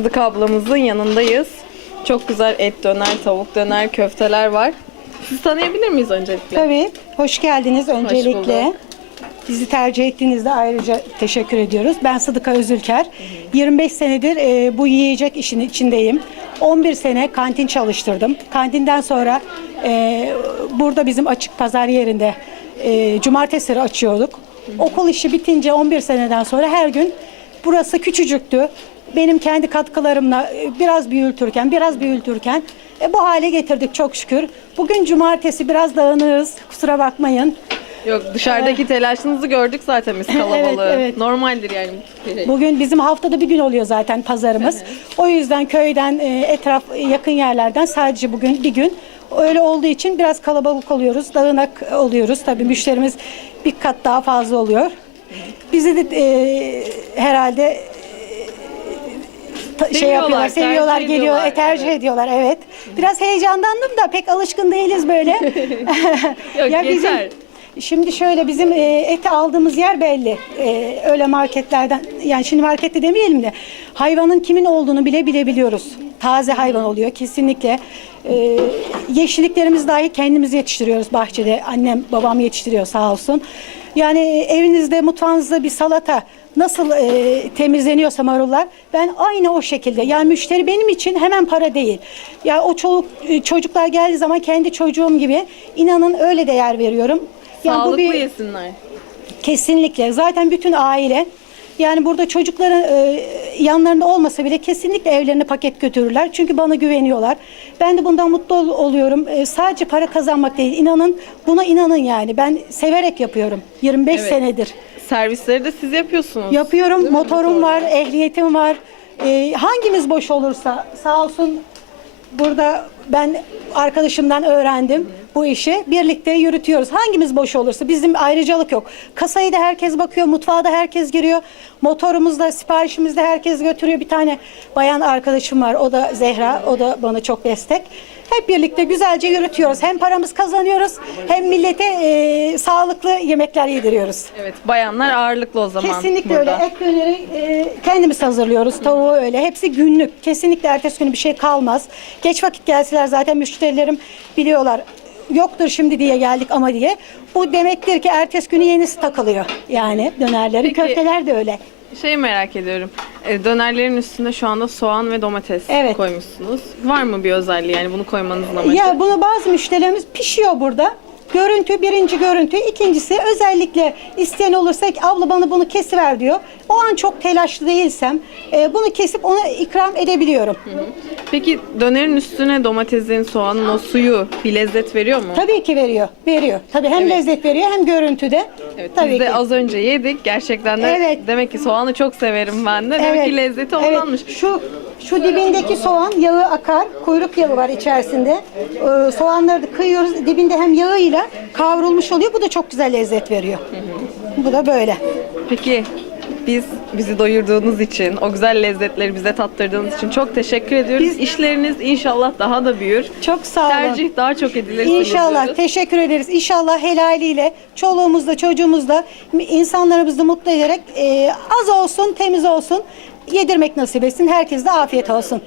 Sıdık ablamızın yanındayız. Çok güzel et döner, tavuk döner, köfteler var. Sizi tanıyabilir miyiz öncelikle? Tabii. Hoş geldiniz öncelikle. bulduk. Bizi tercih ettiğinizde ayrıca teşekkür ediyoruz. Ben Sıdıka Özülker. 25 senedir e, bu yiyecek işinin içindeyim. 11 sene kantin çalıştırdım. Kantinden sonra e, burada bizim açık pazar yerinde e, cumartesileri açıyorduk. Okul işi bitince 11 seneden sonra her gün burası küçücüktü. Benim kendi katkılarımla e, biraz büyütürken, biraz büyütürken e, bu hale getirdik çok şükür. Bugün cumartesi biraz dağınığız. Kusura bakmayın. Yok dışarıdaki telaşınızı gördük zaten biz kalabalığı. Evet, evet. Normaldir yani. Bugün bizim haftada bir gün oluyor zaten pazarımız. O yüzden köyden, e, etraf yakın yerlerden sadece bugün bir gün. Öyle olduğu için biraz kalabalık oluyoruz, dağınak oluyoruz. Tabii müşterimiz bir kat daha fazla oluyor. Bizi de e, herhalde e, ta- şey Seviyorlar, yapıyorlar, tercih seviyorlar, geliyor, ediyorlar, e, tercih evet. ediyorlar. Evet. Biraz heyecanlandım da pek alışkın değiliz böyle. Yok, yeter. Şimdi şöyle bizim e, eti aldığımız yer belli. E, öyle marketlerden yani şimdi markette demeyelim de hayvanın kimin olduğunu bile bilebiliyoruz. Taze hayvan oluyor kesinlikle. E, yeşilliklerimiz dahi kendimiz yetiştiriyoruz bahçede. Annem babam yetiştiriyor sağ olsun. Yani evinizde mutfağınızda bir salata nasıl e, temizleniyorsa marullar ben aynı o şekilde. Yani müşteri benim için hemen para değil. Ya o çoluk e, çocuklar geldiği zaman kendi çocuğum gibi inanın öyle değer veriyorum. Yani bu Sağlıklı bir yesinler. kesinlikle zaten bütün aile yani burada çocukların e, yanlarında olmasa bile kesinlikle evlerine paket götürürler. Çünkü bana güveniyorlar. Ben de bundan mutlu ol- oluyorum. E, sadece para kazanmak değil. İnanın buna inanın yani. Ben severek yapıyorum. 25 Evet. senedir. Servisleri de siz yapıyorsunuz. Yapıyorum. Değil mi? Motorum Motor. var, ehliyetim var. Ee, hangimiz boş olursa sağ olsun burada ben arkadaşımdan öğrendim bu işi. Birlikte yürütüyoruz. Hangimiz boş olursa bizim ayrıcalık yok. Kasayı da herkes bakıyor, mutfağa da herkes giriyor. Motorumuzda, siparişimizde herkes götürüyor. Bir tane bayan arkadaşım var. O da Zehra. O da bana çok destek. Hep birlikte güzelce yürütüyoruz. Hem paramız kazanıyoruz hem millete e, sağlıklı yemekler yediriyoruz. Evet bayanlar ağırlıklı o zaman Kesinlikle burada. öyle. Et döneri e, kendimiz hazırlıyoruz. Tavuğu öyle. Hepsi günlük. Kesinlikle ertesi günü bir şey kalmaz. Geç vakit gelseler zaten müşterilerim biliyorlar. Yoktur şimdi diye geldik ama diye. Bu demektir ki ertesi günü yenisi takılıyor. Yani dönerlerin, Peki- köfteler de öyle. Şey merak ediyorum. E, dönerlerin üstünde şu anda soğan ve domates Evet. koymuşsunuz. Var mı bir özelliği yani bunu koymanızın amacı? Ya bunu bazı müşterilerimiz pişiyor burada. Görüntü birinci görüntü. İkincisi özellikle isteyen olursa abla bana bunu kesiver diyor. O an çok telaşlı değilsem e, bunu kesip ona ikram edebiliyorum. Peki dönerin üstüne domatesin, soğanın o suyu bir lezzet veriyor mu? Tabii ki veriyor. Veriyor. Tabii hem Evet. lezzet veriyor hem görüntüde. Evet, Tabii biz de ki. az önce yedik. Gerçekten de Evet. demek ki soğanı çok severim ben de. Demek ki lezzeti ondanmış. Evet. Şu şu dibindeki soğan yağı akar. Kuyruk yağı var içerisinde. Ee, soğanları da kıyıyoruz. Dibinde hem yağıyla kavrulmuş oluyor. Bu da çok güzel lezzet veriyor. Bu da böyle. Peki biz bizi doyurduğunuz için, o güzel lezzetleri bize tattırdığınız için çok teşekkür ediyoruz. Biz- İşleriniz inşallah daha da büyür. Çok sağ olun. Tercih daha çok edilirsiniz İnşallah diyoruz. teşekkür ederiz. İnşallah helaliyle çoluğumuzla çocuğumuzla insanlarımızı mutlu ederek e, az olsun temiz olsun yedirmek nasip etsin. Herkese afiyet olsun.